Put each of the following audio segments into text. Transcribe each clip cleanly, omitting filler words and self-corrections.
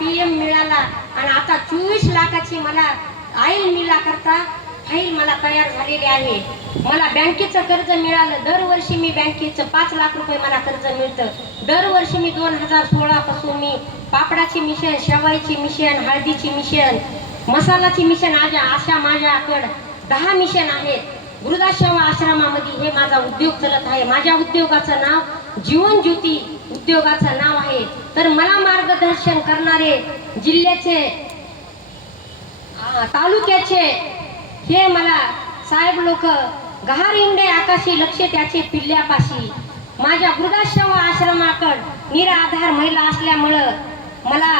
PM मिळाला आणि आता 24 लाखाची मला आईल मिळा करता फाईल मला तयार झालेली आहे. मला बँकेचं कर्ज मिळालं. दरवर्षी मी बँकेचं 5 लाख रुपये मला कर्ज मिळतं. दरवर्षी मी 2016 पासून मी पापडाची मिशन, शेवाईची मिशन, हळदीची मिशन, मसालाची मिशन अशा माझ्याकडे 10 मिशन आहेत. वृद्धाश्रम आश्रमामध्ये हे माझा उद्योग चालत आहे. माझ्या उद्योगाचं नाव जीवन ज्योती उद्योगाचं नाव आहे. तर मला मार्गदर्शन करणारे जिल्ह्याचे तालुक्याचे हे मला साहेब लोक गहार इंडे आकाशी लक्ष त्याचे पिल्ल्यापाशी. माझ्या वृद्धाश्रम आश्रमाकड निराधार महिला असल्यामुळं मला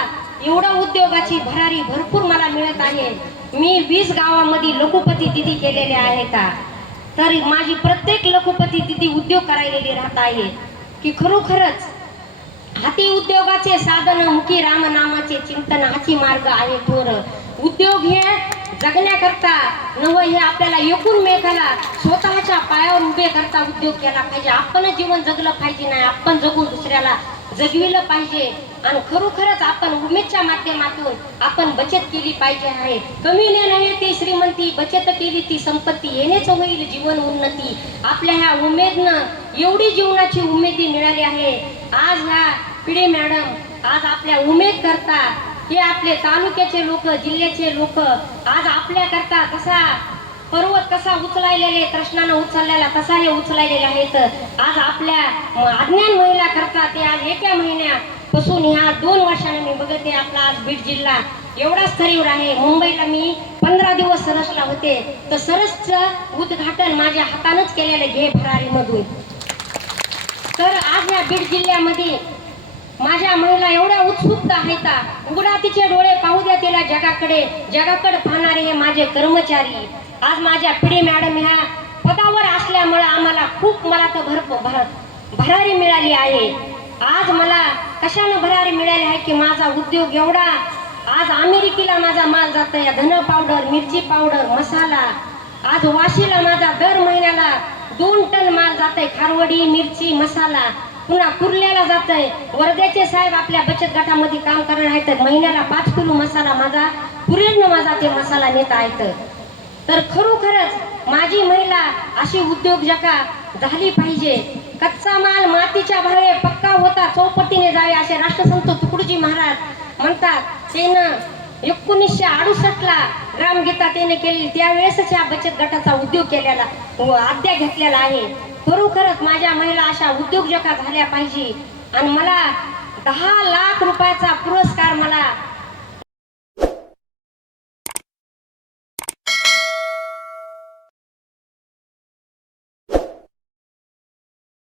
एवढं उद्योगाची भरारी भरपूर मला मिळत आहे. मी 20 गावामध्ये लखुपती दिदी केलेले आहेत. तर माझी प्रत्येक लखुपती दिदी उद्योग करायलेली राहत आहे की खरोखरच हाती उद्योगाचे साधन मुखी राम नामाचे चिंतन हाची मार्ग आहे थोर. उद्योग हे जगण्याकरता नव हे आपल्याला एकूण मेघाला स्वतःच्या पायावर उभे करता उद्योग केला पाहिजे. आपण जीवन जगलं पाहिजे नाही, आपण जगून दुसऱ्याला जगविलं पाहिजे. आणि खरोखरच आपण उमेदच्या माध्यमातून आपण बचत केली पाहिजे आहे. कमीने नाही ती श्रीमंती, बचत केली ती संपत्ती, येणेच होईल जीवन उन्नती. आपल्या ह्या उमेदनं एवढी जीवनाची उमेदी मिळाली आहे. आज ह्या पिढी मॅडम आज आपल्या उमेद करता हे आपले तालुक्याचे लोक, जिल्ह्याचे लोक आज आपल्या करता कसा पर्वत कसा उचलायलेले कृष्णानं उचललेला तसा हे उचलायलेले आहेत. आज आपल्या अज्ञान महिला करता ते आज एका महिन्यापासून ह्या 2 वर्षाने मी बघते आपला आज बीड जिल्हा एवढा स्तरीवर आहे. मुंबईला मी 15 दिवस सरसला होते. तर सरसचं उद्घाटन माझ्या हातानंच केलेलं घे भरारी मधून. तर आज या बीड जिल्ह्यामध्ये माझ्या महिला एवढ्या उत्सुकता आहेत. उघडा तिचे डोळे पाहू द्या तिला जगाकडे पाहणारे हे माझे कर्मचारी. आज माझ्या पिढी मॅडम ह्या पदावर असल्यामुळे आम्हाला खूप मला तर भरारी मिळाली आहे. आज मला कशाने भरारी मिळाली आहे की माझा उद्योग एवढा आज अमेरिकेला माझा माल जातोय. धन पावडर, मिरची पावडर, मसाला. आज वाशीला माझा दर महिन्याला 2 टन माल जातोय. खारवडी, मिरची, मसाला. पुन्हा कुर्ल्याला जातोय. वर्ध्याचे साहेब आपल्या बचत गटामध्ये काम करणार आहेत. महिन्याला 5 किलो मसाला माझा पुरेनं माझा ते मसाला नेत आहेत. तर खरोखरच माझी महिला अशी उद्योजका झाली पाहिजे. कच्चा माल मातीच्या भावे पक्का होता चौपटीने जावे असे राष्ट्रसंत तुकडोजी महाराज म्हणतात. त्यानं 1968ला ग्रामगीता त्याने केली. त्यावेळेसच या बचत गटाचा उद्योग केलेला आद्या घेतलेला आहे. खरोखरच माझ्या महिला अशा उद्योजका झाल्या पाहिजे. आणि मला 10